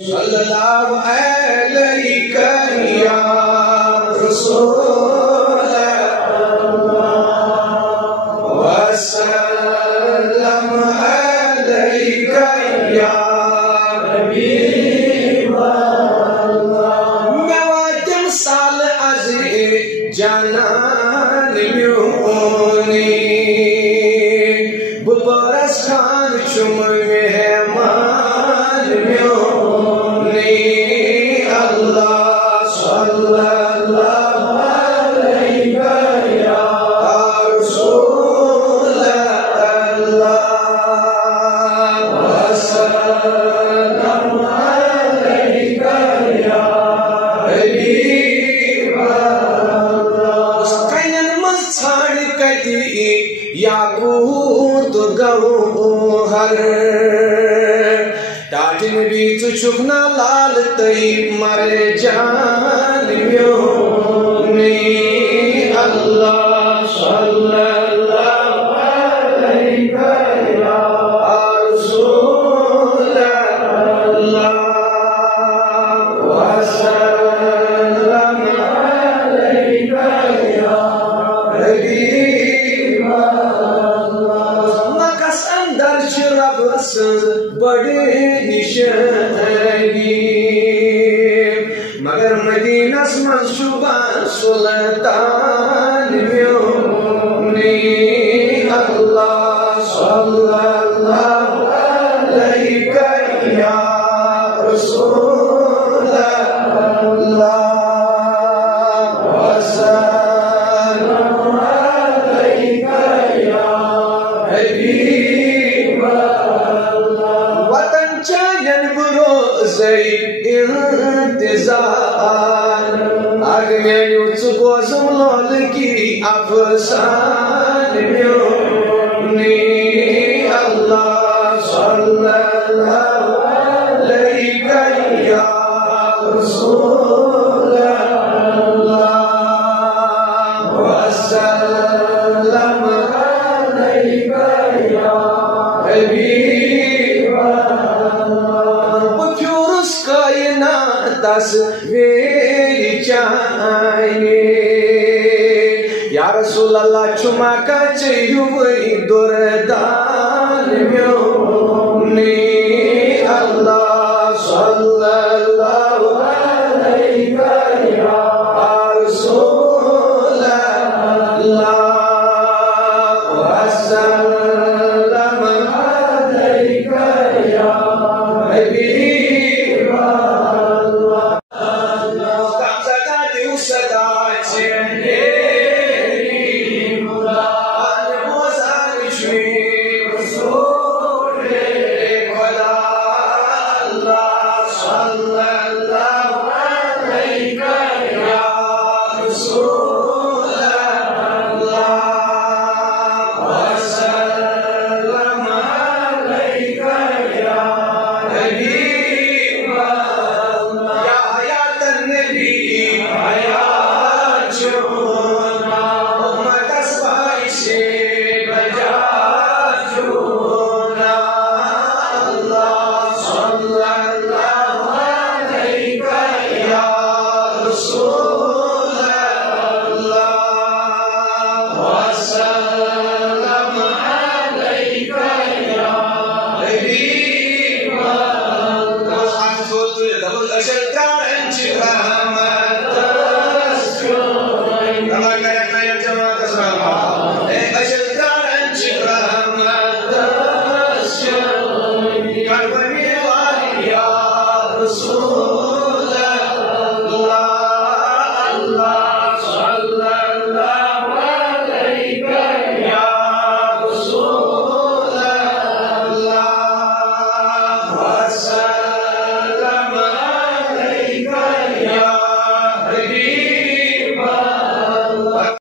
सल्लल्लाहु अलैहि या रसूल अल्लाह वसल्लम अलैका या हबीब अल्लाह। मैं साल अज जानान म्यूनी बुबरस खान चुम मेहमान म्यूनी अल्लाह सल्लल्लाहु अलैका या रसूल अल्लाह वसल्लम अलैका या हबीब अल्लाह। कयन मज छाड़ कति याकूत गौहर टाटिन बीच चुकना लाल तई मरे जान म्यूनी अल्लाह सल्लल्लाहु अलैका या रसूल अल्लाह वसल्लम अलैका या हबीब अल्लाह। नकस अंदर रब बड़े निशानी मगर मदीनस मंसूबा सुल्तान म्यूनी अल्लाह सल्लल्लाहु अलैका या रसूल अल्लाह वसल्लम अलैका या हबीब अल्लाह। वतन चयन बुरोज़े इंतज़ार आगे चुकोज़म लोल की अफसान म्यूनी अल्लाह सल्लल्लाहु अलैका या रसूल अल्लाह वसल्लम अलैका या हबीब अल्लाह। पुरुष कायनात तस्वीर चाहिए या रसूल अल्लाह चुमा का चाहिए दुर्दान म्यूनी अल्लाह सल्लल्लाहु अलैका या रसूल अल्लाह वसल्लम अलैका या हबीब अल्लाह। Kalau